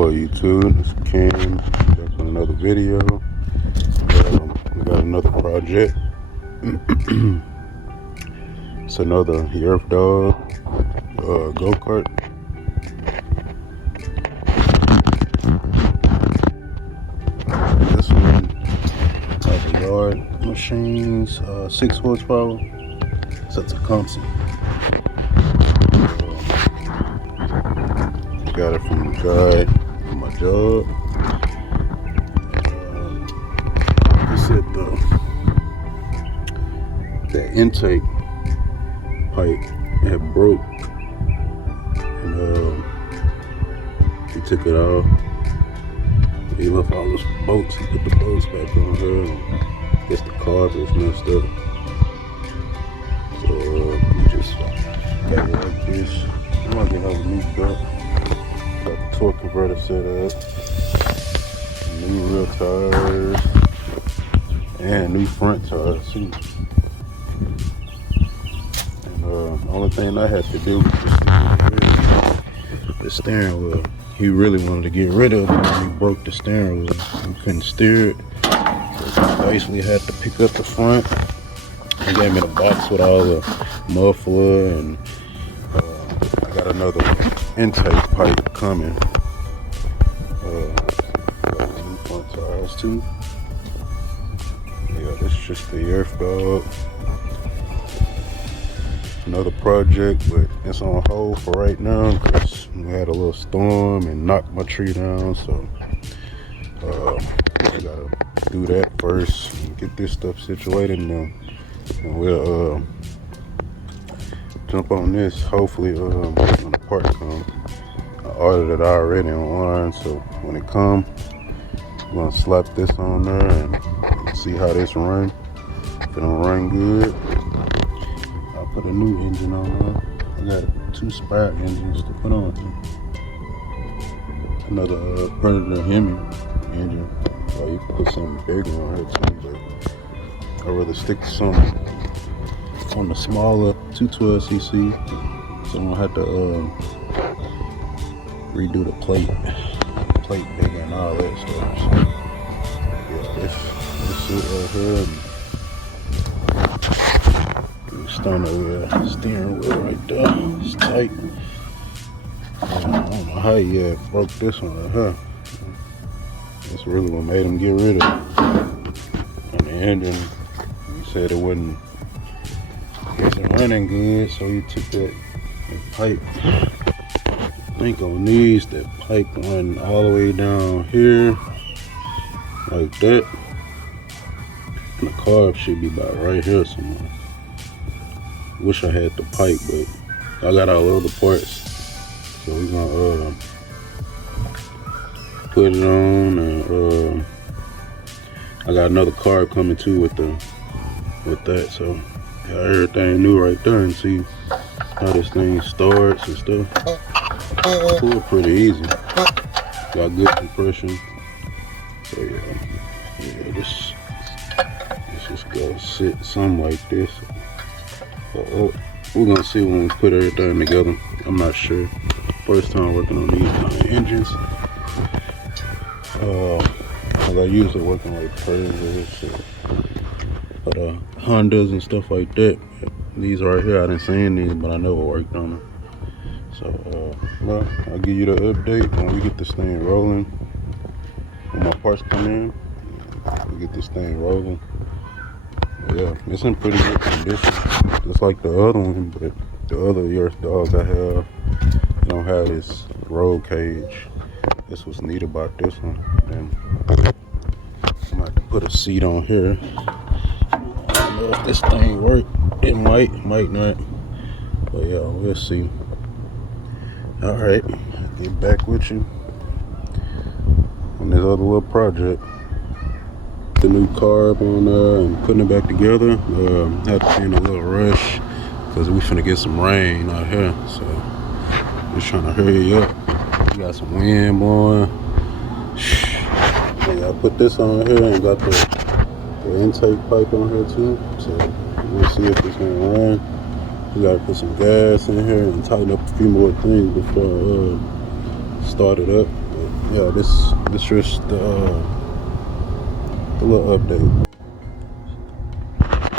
Hello YouTube, it's Ken, back with another video. We got another project. It's another Yerf dog go-kart. This one has a yard machines, 6 horsepower. So it's a Tecumseh. Got it from the guy on my job. He said the intake pipe had broke, and he took it off. He left all those bolts. He put the bolts back on her. And I guess the carb was messed up. So we just got it like this. I'm gonna get another new stuff. Got the torque converter set up, new rear tires, and new front tires too. And the only thing I had to do was the steering wheel. He really wanted to get rid of it when he broke the steering wheel. He couldn't steer it. So I basically had to pick up the front. He gave me the box with all the muffler, and I got another intake pipe coming. Got the new front tires too. Yeah, this is just the Yerf dog. Another project, but it's on hold for right now because we had a little storm and knocked my tree down. So I gotta do that first and get this stuff situated, and we'll jump on this. Hopefully when the part comes. I ordered it already online, so when it comes, I'm gonna slap this on there and see how this runs. If it don't run good, I'll put a new engine on there. I got 2 spare engines to put on. Another Predator Hemi engine. Well, you can put something bigger on here too, but I'd rather stick to something on the smaller 212cc. So I'm gonna have to redo the plate bigger and all that stuff. So, yeah, this suit right here. Steering wheel right there. It's tight. I don't know how he broke this one right here. That's really what made him get rid of it. And the engine, he said it wasn't running good, so he took that pipe. I think on these, that pipe went all the way down here, like that. And the carb should be about right here somewhere. Wish I had the pipe, but I got all the other parts. So we're gonna put it on, and I got another carb coming too with that. So got everything new right there, and see how this thing starts and stuff. Pull pretty easy. Got good compression. So yeah, this just gotta sit something like this. We're gonna see when we put everything together. I'm not sure. First time working on these kind of engines. Cause I usually working like Peugeots but Hondas and stuff like that. These right here, I didn't see these, but I never worked on them. So well, I'll give you the update when we get this thing rolling. When my parts come in, we get this thing rolling. Yeah, it's in pretty good condition, just like the other one, but the other Yerf dogs I have, they don't have this roll cage. That's what's neat about this one. And I'm gonna have to put a seat on here. I don't know if this thing works. It might not. But yeah, we'll see. Alright, I'll get back with you on this other little project. The new carb on there and putting it back together. Had to be in a little rush because we finna get some rain out here, so just trying to hurry up. We got some wind blowing. I put this on here and got the intake pipe on here too, so we'll see if it's gonna run. We gotta put some gas in here and tighten up a few more things before I start it up. But Yeah, this just the little update.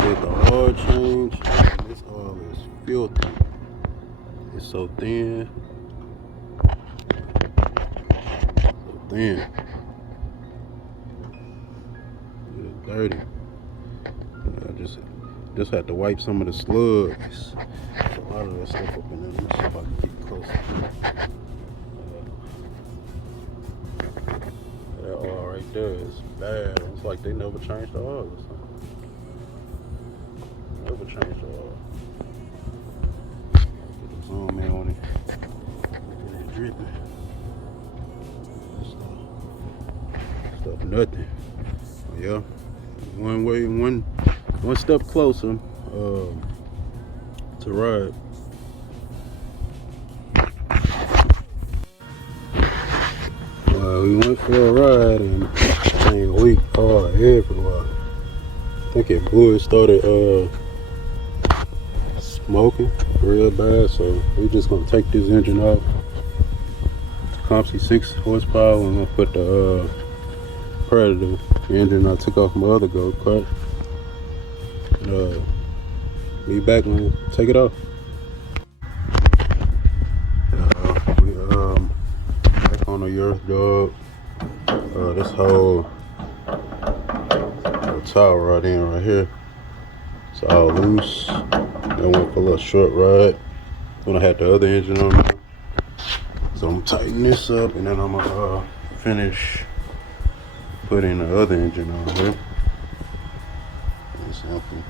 Did the oil change. This oil is filthy. It's so thin. So thin. It's dirty. I just had to wipe some of the slugs. A lot of that stuff up in there. Let me see if I can get closer. That oil right there is bad. It's like they never changed the oil or something. Never changed the oil. Get the zoom in on it. It's dripping. Stuff nothing. But yeah. One step closer to ride. We went for a ride and it leaked hard everywhere. I think it blew. It started smoking real bad, so we're just gonna take this engine off. Compsy 6 horsepower. I'm gonna put the Predator engine I took off my other go-kart. Be back when I take it off. We back on the Yerf dog. This whole tower right in right here. It's all loose. I went for a little short ride when I had the other engine on there. So I'm tighten this up and then I'm gonna finish putting the other engine on here. Simple.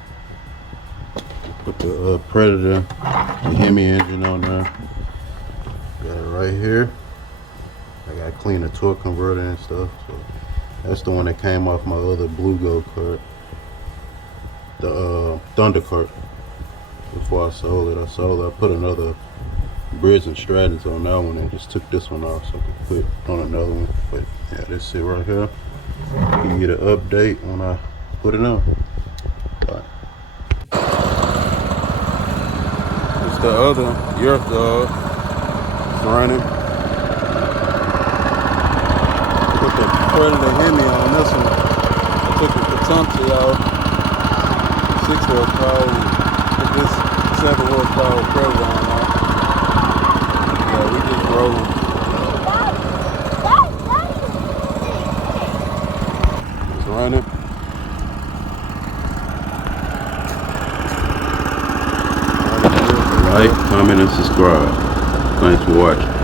Put the Predator, the Hemi engine on there. Got it right here. I gotta clean the torque converter and stuff. So that's the one that came off my other blue go-kart, the Thunder Kart. Before I sold it, I put another Briggs and Strattons on that one and just took this one off so I could put on another one. But yeah, this it right here. You can get an update when I put it on. Bye. It's the other Yerf dog. It's running. Put the Predator Hemi on this one. I took the Katumpsy out. 6 horsepower. Put this 7 horsepower Predator on now. Yeah, we just rolling. It's running. Like, comment, and subscribe. Thanks for watching.